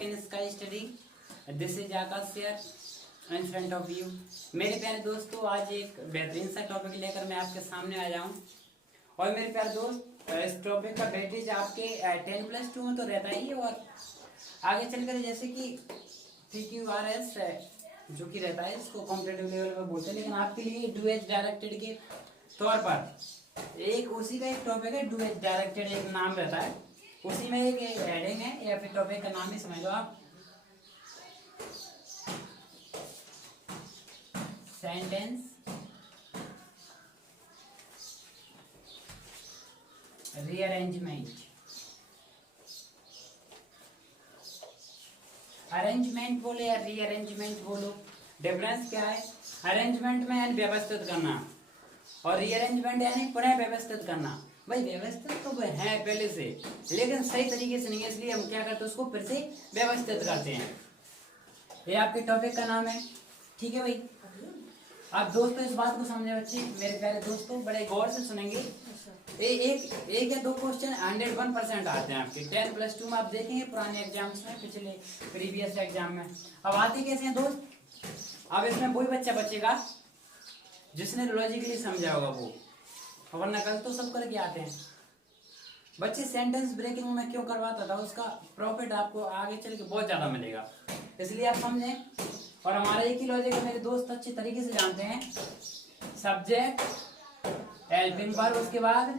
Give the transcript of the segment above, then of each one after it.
life in sky study. This is Akash here in front of you. मेरे प्यारे दोस्तों, आज एक बेहतरीन सा टॉपिक लेकर मैं आपके सामने आया हूँ। और मेरे प्यारे दोस्त, इस टॉपिक का वेटेज आपके 10+2 में तो रहता ही है, और आगे चलकर जैसे कि PQRS जो कि रहता है, इसको कॉम्पिटिटिव लेवल पर बोलते हैं, लेकिन आपके लिए डू एज डायरेक्टेड के तौर पर एक उसी का एक टॉपिक है। डू एज डायरेक्टेड एक नाम रहता है, उसी में एक हेडिंग है, या फिर टॉपिक का नाम ही समझ लो आप। Sentence rearrangement. अरेंजमेंट बोले या रीअरेंजमेंट बोलो, डिफरेंस क्या है? अरेंजमेंट में यानी व्यवस्थित करना, और रीअरेंजमेंट यानी पुनः व्यवस्थित करना। भाई व्यवस्थित तो है पहले से, लेकिन सही तरीके से नहीं है, इसलिए हम क्या करते हैं, उसको फिर से व्यवस्थित करते हैं। ये आपके टॉपिक का नाम है, ठीक है भाई। आप दोस्तों इस बात को समझे बच्चे, मेरे प्यारे दोस्तों, बड़े गौर से सुनेंगे। एक या दो क्वेश्चन 101% आते हैं आपके 10+2 में। आप देखेंगे पुराने एग्जाम्स में, पिछले प्रीवियस एग्जाम में। अब आते कैसे हैं दोस्त? अब इसमें वही बच्चा बचेगा जिसने लॉजिकली समझा होगा वो, वरना कल तो सब करके आते हैं बच्चे। सेंटेंस ब्रेकिंग में क्यों करवाता था, उसका प्रॉफिट आपको आगे चल के बहुत ज्यादा मिलेगा, इसलिए आप समझें। और हमारा एक ही लॉजिक है, मेरे दोस्त अच्छे तरीके से जानते हैं। सब्जेक्ट, हेल्पिंग वर्ब, उसके बाद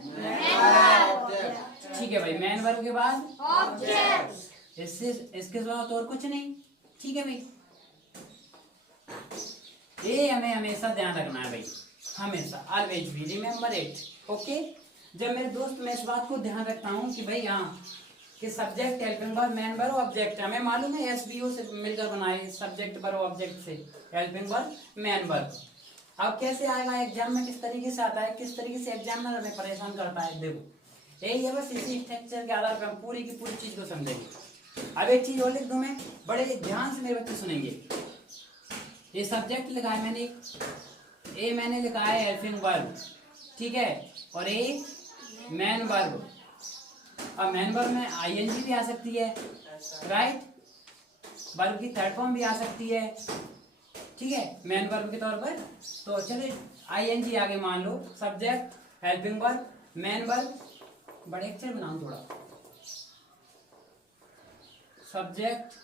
ठीक है भाई, मेन वर्ब के बाद ऑब्जेक्ट। इसके बाद और कुछ नहीं, ठीक है भाई। ये हमें हमेशा ध्यान रखना है भाई, हमेशा, ऑलवेज भी रिमेम्बर इट, ओके। जब मेरे दोस्त मैं इस बात को ध्यान रखता हूँ कि भाई हाँ, कि subject, helping verb, main verb, object, हमें मालूम है SVO से मिलकर बनाए, सब्जेक्ट वर्ब ऑब्जेक्ट से हेल्पिंग वर्ब मेन वर्ब। अब कैसे आएगा एग्जाम में, किस तरीके से आता है, किस तरीके से एग्जामिनर हमें परेशान करता है, देखो यही है। बस इसी स्ट्रक्चर के आधार पर हम पूरी की पूरी चीज को समझेंगे। अब एक चीज और लिख दूं मैं, बड़े ध्यान से मेरे बच्चे सुनेंगे। ये सब्जेक्ट लिखा है मैंने, ए मैंने लिखा है हेल्पिंग वर्ब, ठीक है, और ए मेन वर्ब। अब मेन वर्ब में ING भी आ सकती है, राइट, वर्ब की थर्ड फॉर्म भी आ सकती है, ठीक है, मेन वर्ब के तौर पर। तो चलिए ING आगे मान लो, subject, helping verb, main verb, बड़े अक्षर बनाऊं थोड़ा, subject,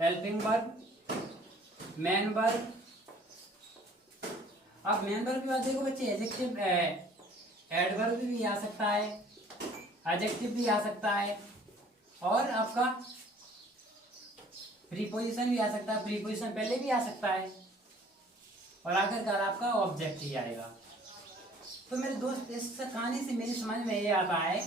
helping verb, main verb. अब मेन वर्ब के बाद देखो बच्चे, एडजेक्टिव, एडवर्ब भी आ सकता है, एडजेक्टिव भी आ सकता है, और आपका प्रीपोजिशन भी आ सकता है, प्रीपोजिशन पहले भी आ सकता है, और आखिरकार आपका ऑब्जेक्ट ही आएगा। तो मेरे दोस्त, इस कहानी से मेरी समझ में ये आता है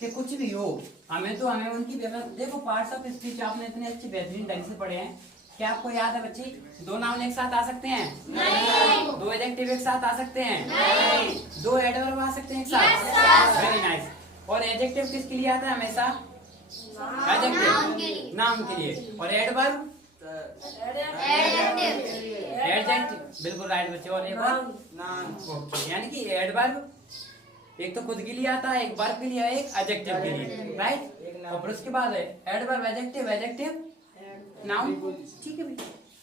कि कुछ भी हो, हमें उनकी व्यवस्था। देखो पार्ट्स ऑफ स्पीच आपने इतने अच्छे बेहतरीन ढंग से पढ़े हैं। क्या आपको याद है बच्ची, दो नाउन एक साथ आ सकते हैं? नहीं। दो एडजेक्टिव एक साथ आ सकते हैं? नहीं। दो एडवर्ब आ सकते हैं एक साथ? Very nice. और एडजेक्टिव किसके लिए आता है हमेशा? एडजेक्टिव, नाउन के लिए। और एडवर्ब? एडजेक्टिव, बिल्कुल राइट बच्चे। और एक ओके, यानी कि एडवर्ब एक तो खुद के लिए आता है, एक वर्ब के लिए, एक एडजेक्टिव के लिए, राइट। और फिर उसके बाद है एडवर्ब, एडजेक्टिव, एडजेक्टिव, नाउन, ठीक है भाई।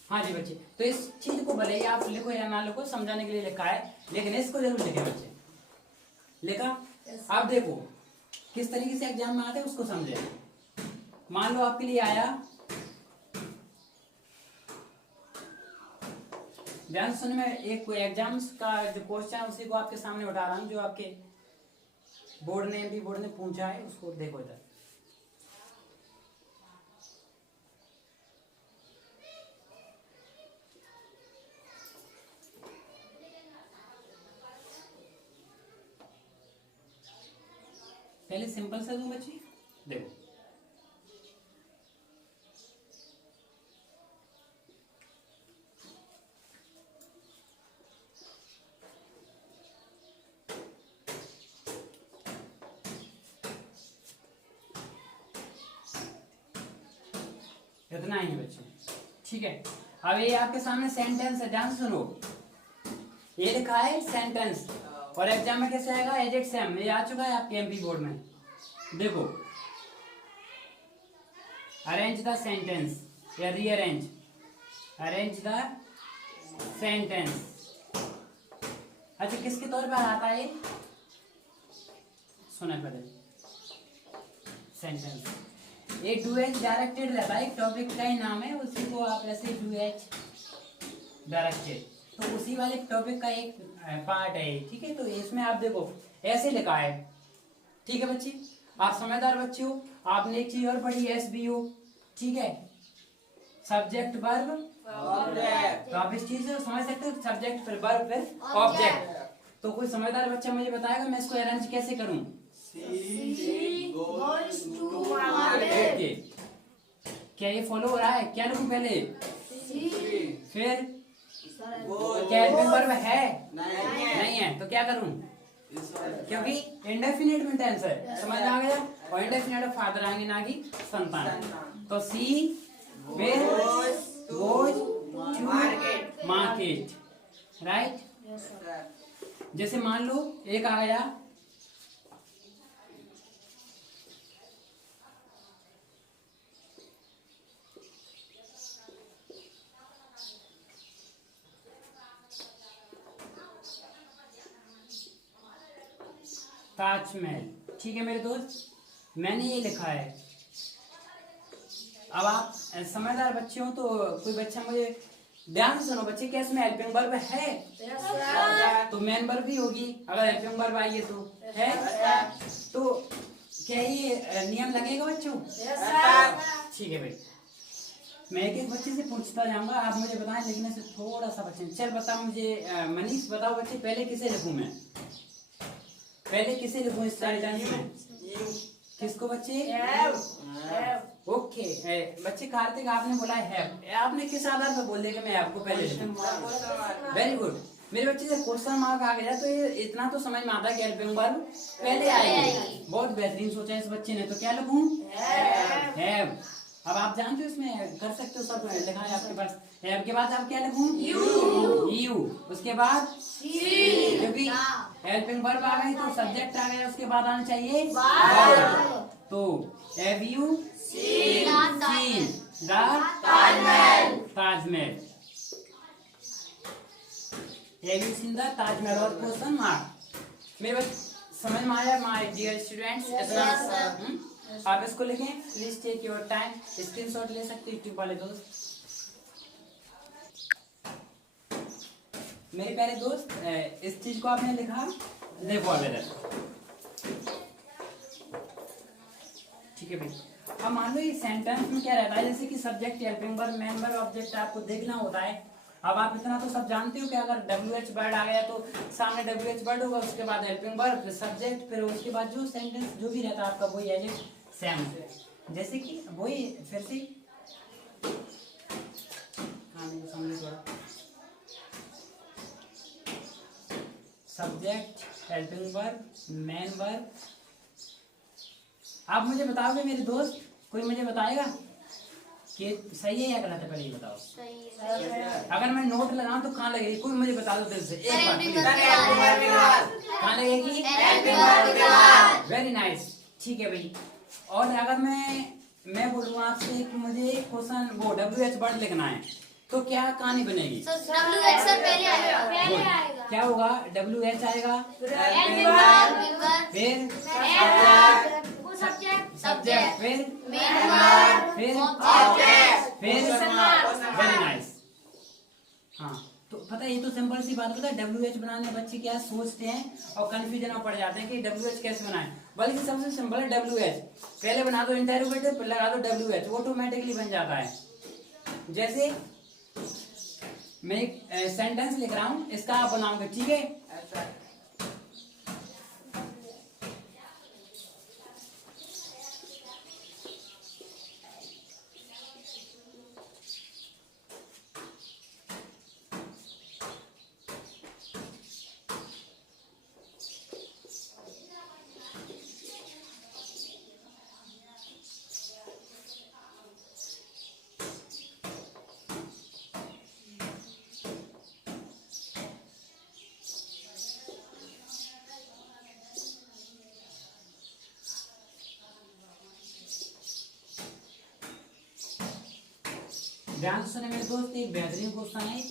हाँ जी बच्चे, तो इस चीज को भले ही आप लिखो या ना लिखो, समझाने के लिए लिखा है, लेकिन इसको जरूर लिखे बच्चे। लिखा? आप देखो किस तरीके से एग्जाम में आते हैं, उसको समझे। मान लो आपके लिए आया, ध्यान सुनने में, एक एग्जाम्स का जो क्वेश्चन है उसी को आपके सामने उठा रहा हूँ, जो आपके बोर्ड ने पूछा है, उसको देखो इधर। पहले सिंपल सा दूं बच्ची, देखो इतना ही है बच्चे, ठीक है। अब ये आपके सामने सेंटेंस है, ध्यान सुनो। ये लिखा है सेंटेंस, और एग्जाम में कैसे आएगा? एजेक्ट सेम, ये आ चुका है आपके MP बोर्ड में। देखो अरेंज द सेंटेंस या रीअरेंज, अरेंज द सेंटेंस। अच्छा किसके तौर पर आता है? सुना पहले सेंटेंस एक डू एच डायरेक्टेड रहता है, एक टॉपिक का ही नाम है, उसी को आप ऐसे डू एच डायरेक्टेड, तो उसी वाले टॉपिक का एक पार्ट है, ठीक है। तो इसमें आप देखो ऐसे लिखा है, ठीक है बच्चे, आप समझदार बच्चे हो। आपने एक चीज और पढ़ी SVO, ठीक है, सब्जेक्ट वर्ब ऑब्जेक्ट, तो आप इस चीज को समझ सकते हो, सब्जेक्ट फिर वर्ब फिर ऑब्जेक्ट। तो कोई समझदार बच्चा मुझे बताएगा मैं इसको अरेंज कैसे करूं? ओके, क्या ये फॉलो हो रहा है? क्या लिखूं पहले? फिर क्या वर्ब है? नहीं है, तो क्या करूं? क्योंकि इंडेफिनिट में टेंस है, समझ में आ गया। और इंडेफिनिट ऑफ फादर आएंगे ना कि संतान, तो she goes to market, right. जैसे मान लो एक आ गया ताजमहल, ठीक है मेरे दोस्त, मैंने ये लिखा है। अब आप समझदार बच्चे हो तो कोई बच्चा मुझे ध्यान से सुनो बच्चे, क्या इसमें हेल्पिंग वर्ब है? तो मेन वर्ब भी होगी अगर हेल्पिंग वर्ब आई है तो, है तो क्या ये नियम लगेगा बच्चों? ठीक है भाई, मैं एक एक बच्चे से पूछता जाऊंगा, आप मुझे बताएं लिखने से थोड़ा सा बच्चे। चल बताओ मुझे, मनीष बताओ बच्चे, पहले किसे लिखूं मैं? पहले किसे लिखूं इस सेंटेंस में? किसको बच्चे? ओके बच्चे, कार्तिक आपने बोला है, आपने किस आधार पर बोल दिया कि मैं आपको पहले लिखूं? वेरी गुड मेरे बच्चे, से क्वेश्चन मार्क आ गया तो ये इतना तो समझ में आता है कि हेल्पिंग वर्ब पहले आएगी। बहुत बेहतरीन सोचा इस बच्चे ने, तो क्या लिखूं? हैव। अब आप जानते हो इसमें कर सकते हो, सब लिखा है आपके पास। हैव के बाद आप क्या लिखूं? यू। उसके बाद क्योंकि हेल्पिंग वर्ब आ गई तो सब्जेक्ट आ गया, उसके बाद आना चाहिए वर्ब। तो have you seen the Taj Mahal, have you seen the Taj Mahal और क्वेश्चन मार्क। मेरे बस समझ में आया माय डियर स्टूडेंट्स? आप इसको लिखें, please take your time, screenshot ले सकते हो यूट्यूब वाले दोस्त। मेरे प्यारे दोस्त, इस चीज को आपने लिखा ले फॉरवर्ड, ठीक है भाई। अब मान लो ये सेंटेंस में क्या रहता है, जैसे कि subject, helping verb, main verb, object आपको देखना होता है। अब आप इतना तो सब जानते हो कि अगर WH वर्ड आ गया तो सामने WH वर्ड होगा, उसके बाद हेल्पिंग वर्ब, फिर सब्जेक्ट, फिर उसके बाद जो सेंटेंस जो भी रहता है आपका वही एज इट सेम। जैसे कि वही फिर से समझे थोड़ा, subject, helping verb, main verb. आप मुझे बताओगे मेरे दोस्त, कोई मुझे बताएगा कि सही है या गलत है? पहले ये बताओ। सही है। अगर मैं नोट लगाऊं तो कहाँ लगेगी? कोई मुझे बता दो दिल से एक बार, कहाँ लगेगी? वेरी नाइस, ठीक है भाई। और अगर मैं बोलूँ आपसे कि मुझे क्वेश्चन वो WH वर्ड लिखना है तो क्या कहानी बनेगी? WH सर पहले आएगा। क्या होगा? WH आएगा, फिर सब्जेक्ट, फिर वेरी नाइस। हाँ तो पता है, ये तो सिंपल सी बात पता है। WH बनाने बच्चे क्या सोचते हैं और कंफ्यूजन में पड़ जाते हैं कि WH कैसे बनाएं, बल्कि सबसे सिंपल है WH। पहले बना दो इंटरोगेटिव, फिर लगा दो WH, ऑटोमेटिकली बन जाता है। जैसे मैं एक सेंटेंस लिख रहा हूँ, इसका आप बनाओगे, ठीक है? ध्यान से सुने मेरे दोस्त, एक बेहतरीन क्वेश्चन है।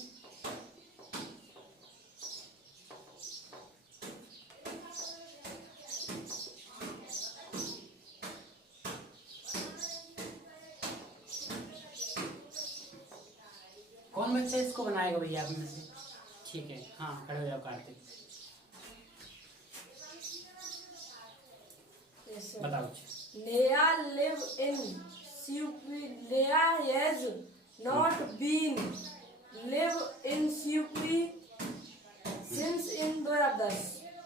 कौन बच्चा इसको बनाएगा भैया आप में से? ठीक है, हाँ खड़े हो जाओ कार्तिक, बताओ। Leah live in Supi. Leah has not been live in Supi since in 2010.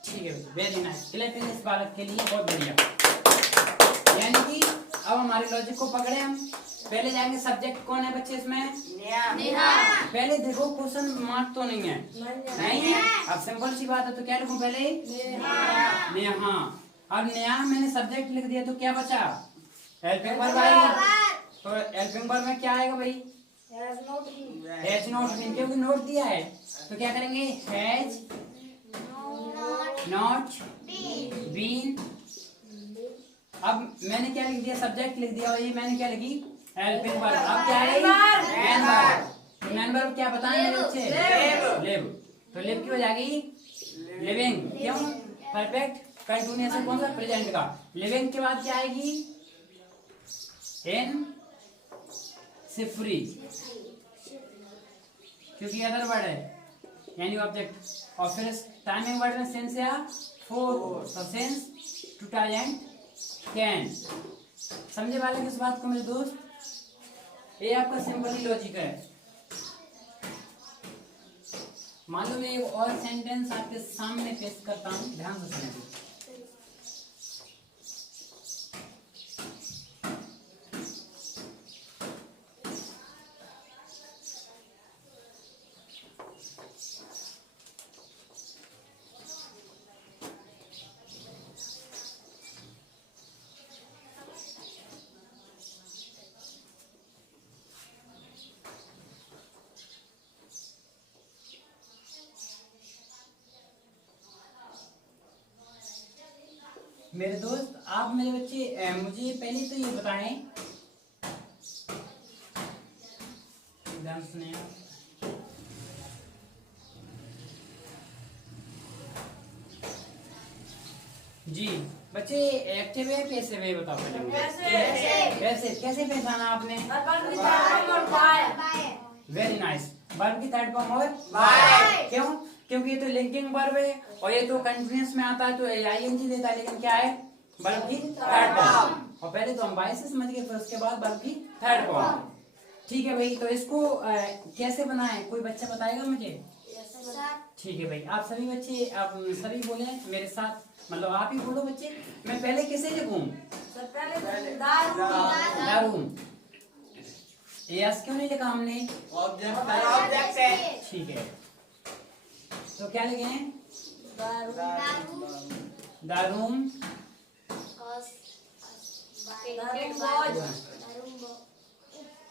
ठीक है, वेरी नाइस, क्लैप इस बालक के लिए, बहुत बढ़िया। यानी कि अब हमारे लॉजिक को पकड़े हम। पहले जाएंगे सब्जेक्ट कौन है बच्चे इसमें? नेहा। पहले देखो क्वेश्चन मार्क तो नहीं है, नहीं है। अब सिंपल सी बात है, तो क्या लिखूं पहले? नेहा। अब नेहा मैंने सब्जेक्ट लिख दिया, तो क्या बचा? हेल्पिंग वर्ब आएगा। तो हेल्पिंग वर्ब में क्या आएगा भाई? हैज नॉट बीन, क्योंकि नोट दिया है, तो क्या करेंगे? Has not been. अब मैंने क्या लिख दिया? सब्जेक्ट लिख दिया, और ये मैंने क्या लिखी? Helping verb. अब क्या है? Man verb. तो मैन वर्ब क्या बताएं मेरे बच्चे? लिव। तो लिव की हो जाएगी लिविंग। क्यों? परफेक्ट कंटिन्यूअस कौन सा? प्रेजेंट का। लिविंग के बाद क्या आएगी? इन सिफरी, क्योंकि अदर वर्ड है यानी ऑब्जेक्ट। और फिर टाइमिंग वर्ड में सेंस या फोर, तो sense to time and can. समझे वाले किस बात को मेरे दोस्त? ये आपका सिंपल लॉजिक है। मान लो मैं एक और सेंटेंस आपके सामने पेश करता हूं, ध्यान से सुनिए। मेरे दोस्त, आप मेरे बच्चे मुझे पहले तो ये बताएं, ध्यान सुने जी। बच्चे एक्टिव है पैसिव है बताओ पहले मुझे। कैसे कैसे पहचाना आपने? वेरी नाइस, वर्ब की थर्ड फॉर्म और बाय। क्यों? क्योंकि ये तो लिंकिंग वर्ब है और ये तो कंटीन्यूअस में आता है, तो आईएनजी देता है, लेकिन क्या है? वर्ब की थर्ड फॉर्म। और पहले तो हम बाय से समझ गए, फिर उसके बाद वर्ब की थर्ड फॉर्म। ठीक है भाई, तो इसको कैसे बनाएं? कोई बच्चा बताएगा मुझे? ठीक है भाई, आप सभी बच्चे, आप सभी बोले मेरे साथ, मतलब आप ही बोलो बच्चे। मैं पहले किसे लिखूं? दारूम। यस क्यों नहीं लिखा हमने? ऑब्जेक्ट है। ठीक है, तो क्या लिखे हैं? दारूम।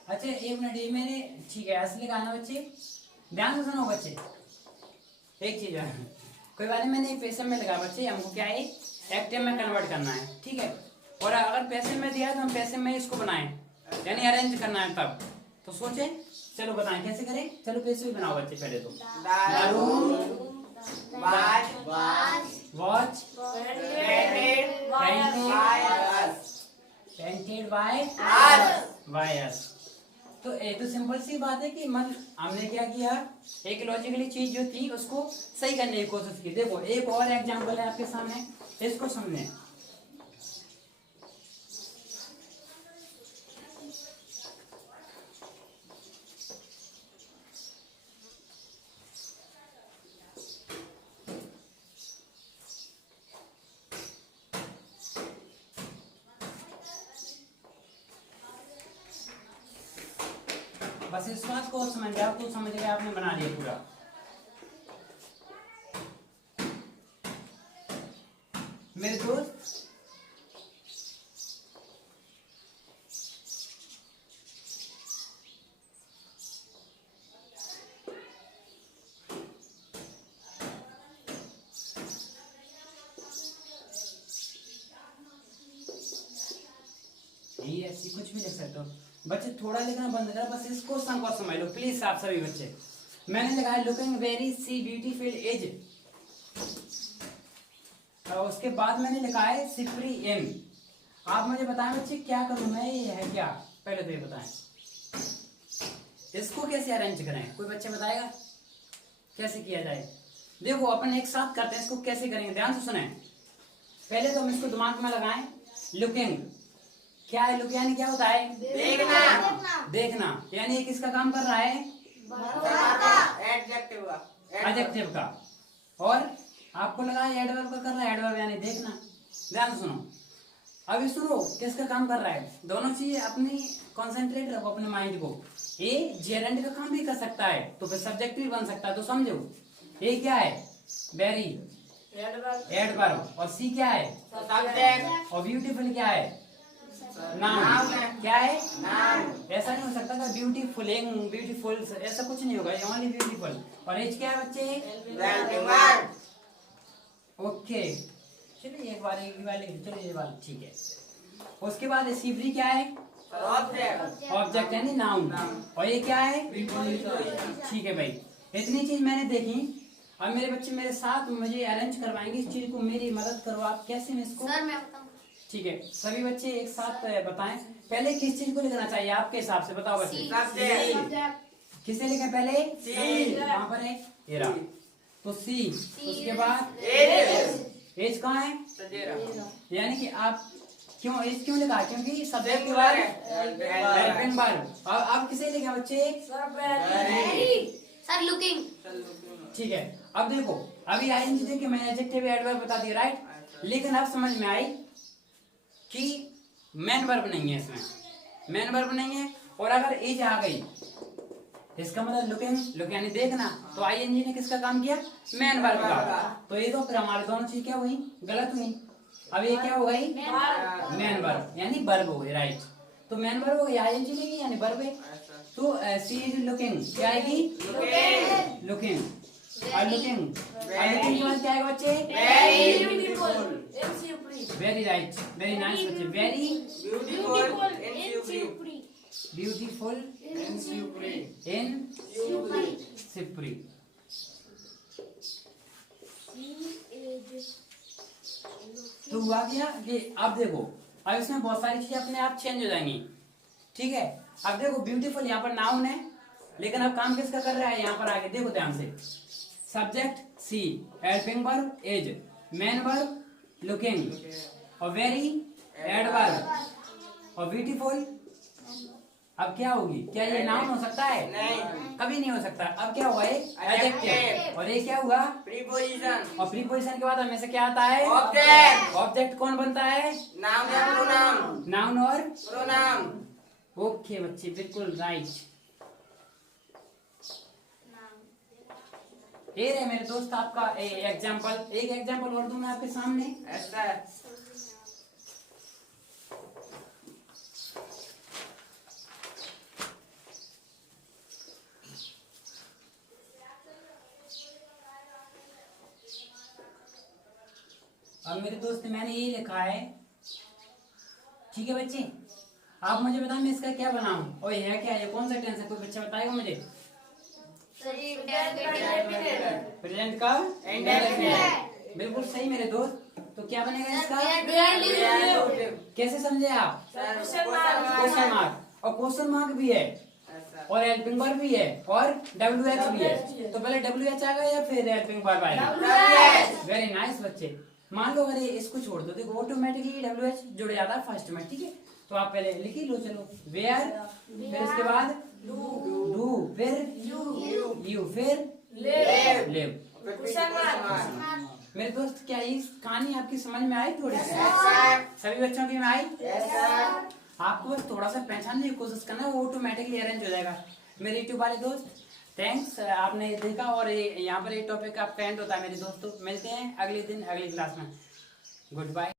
अच्छा एक मिनट, ये मैंने, ठीक है ऐसे लिखा ना बच्चे, ध्यान से सुनो बच्चे। एक चीज है, कोई बात नहीं, मैंने पैसे में लगा बच्चे, हमको क्या है? एक्टिव में कन्वर्ट करना है, ठीक है। और अगर पैसे में दिया तो हम पैसे में इसको बनाएं, यानी अरेंज करना है तब। तो सोचे, चलो बताएं कैसे करें। चलो पैसे भी बनाओ बच्चे पहले तो। दारूम, वॉच, पेंटेड बाय अस। तो ये तो सिंपल सी बात है कि मन हमने क्या किया, एक लॉजिकली चीज जो थी उसको सही करने की कोशिश की। देखो एक और एग्जांपल है आपके सामने, इसको समझें। बस इस बात को समझ जाओ तो समझ गए, आपने बना लिया पूरा। मेरे दोस्त ये ऐसी कुछ भी लिख सकते हो। बच्चे थोड़ा लिखना बंद करो, बस इस क्वेश्चन को समझ लो प्लीज आप सभी बच्चे। मैंने लिखा है लुकिंग वेरी सी ब्यूटीफुल एज, और उसके बाद मैंने लिखा है सिपरी एम। आप मुझे बताएं बच्चे क्या करूं मैं, ये है क्या, पहले तो ये बताएं इसको कैसे अरेंज करें, कोई बच्चे बताएगा कैसे किया जाए। देखो अपन एक साथ करते हैं, इसको कैसे करेंगे ध्यान से सुने। पहले तो हम इसको दिमाग में लगाएं। लुकिंग क्या है, लुक यानी क्या होता है, देखना। देखना, यानी ये किसका काम कर रहा है, एडजेक्टिव का, और आपको लगा है एडवर्ब का कर रहा है, एडवर्ब यानी देखना। ध्यान से सुनो, अभी सुनो किसका काम कर रहा है, दोनों चीजें अपनी कॉन्सेंट्रेट रखो अपने माइंड को। ए जेरेंट का काम भी कर सकता है तो फिर सब्जेक्ट भी बन सकता है, तो समझो ए क्या है, वेरी एडवर्ब, और सी क्या है सब्जेक्ट, और ब्यूटीफुल क्या है नाउन, क्या है नाउन। ऐसा नहीं हो सकता था ब्यूटीफुल ब्यूटीफुल, ऐसा कुछ नहीं होगा, ओनली ब्यूटीफुल। और एज क्या है बच्चे, ओके चलिए एक बार चलिए ये बात ठीक है। उसके बाद सिवरी क्या है, ऑब्जेक्ट यानी नाउन, और ये क्या है, ठीक है भाई। इतनी चीज मैंने देखी, अब मेरे बच्चे मेरे साथ मुझे अरेंज करवाएंगे इस चीज को, मेरी मदद करो आप कैसे मैं इसको, सर मैं बताऊं। ठीक है सभी बच्चे एक साथ बताएं। पहले किस चीज को लिखना चाहिए आपके हिसाब से, बताओ बच्चे किसे लिखे पहले, कहाँ पर है ये रहा, तो सी। उसके बाद एज कहाँ है, यानी कि आप क्यों एज क्यों लिखा, क्योंकि सब्जेक्ट के बाद हेल्पिंग वर्ब। अब किसे लिखा बच्चे, सर लुकिंग। ठीक है। अब देखो अभी आईएनजी देखिए मैंने एडजेक्टिव एडवर्ब बता दिया राइट, लेकिन अब समझ में आई कि मेन वर्ब नहीं है, इसमें मेन वर्ब नहीं है। और अगर एज आ गई इसका मतलब लुकिंग, लुक यानी देखना, तो आईएनजी ने किसका काम किया, मेन वर्ब का, तो ये तो फिर हमारे दोनों चीज क्या हुई, गलत हुई। अब ये क्या हो गई, मेन वर्ब यानी वर्ब हो गई राइट, तो मेन वर्ब हो गई, आईएनजी नहीं यानी वर्ब है, तो सी इज लुकिंग क्या आएगी, लुकिंग, और लुकिंग के बाद क्या आएगा बच्चे, वेरी राइट, वेरी नाइस बच्चे, वेरी ब्यूटीफुल इन सिपरी। तो हुआ क्या कि अब देखो अब इसमें बहुत सारी चीजें अपने आप चेंज हो जाएंगी, ठीक है। अब देखो ब्यूटीफुल यहाँ पर नाउन है, लेकिन अब काम किसका कर रहा है, यहाँ पर आगे देखो ध्यान से, subject she, helping verb is, main verb looking, और वेरी एडवर्ब, और ब्यूटीफुल। अब क्या होगी, क्या ये नाउन हो सकता है, नहीं कभी नहीं हो सकता। अब क्या हुआ, एडजेक्टिव, और ये क्या हुआ, प्रीपोजिशन, और प्रीपोजिशन के बाद हमें से क्या आता है, ऑब्जेक्ट। ऑब्जेक्ट कौन बनता है, नाउन या प्रोनाउन, नाउन और प्रोनाउन। ओके बच्चे बिल्कुल राइट। ये रहे मेरे दोस्त आपका एग्जाम्पल, एक एग्जाम्पल और दूं मैं आपके सामने। अब मेरे दोस्त मैंने ये लिखा है, ठीक है बच्चे, आप मुझे बताएं मैं इसका क्या बनाऊं, और ये है क्या, ये कौन सा टेंस है, कोई बच्चा बताएगा मुझे, प्रेजेंट का इंडेफिनिट, बिल्कुल सही मेरे दोस्त। तो क्या बनेगा इसका, कैसे समझे आप, क्वेश्चन मार्क, और क्वेश्चन मार्क भी है, और हेल्पिंग वर्ब भी है, और WH भी है। तो पहले WH आएगा या फिर हेल्पिंग वर्ब आएगा, वेरी नाइस बच्चे। मान लो अगर इसको छोड़ दो, देखो ऑटोमेटिकली WH जुड़ जाता है फर्स्ट में, ठीक है। तो आप पहले लिख ही लो, चलो वेयर, फिर उसके बाद डू, फिर यू, फिर लिव। मेरे दोस्त क्या इस कहानी आपकी समझ में आई, थोड़ी सी सभी बच्चों की में आई, आपको बस थोड़ा सा पहचानने की कोशिश करना, वो ऑटोमेटिकली अरेंज हो जाएगा। मेरे यूट्यूब वाले दोस्त थैंक्स, आपने देखा, और यहाँ पर ये टॉपिक आपका एंड होता है मेरे दोस्तों। मिलते हैं अगले दिन अगली क्लास में, गुड बाय।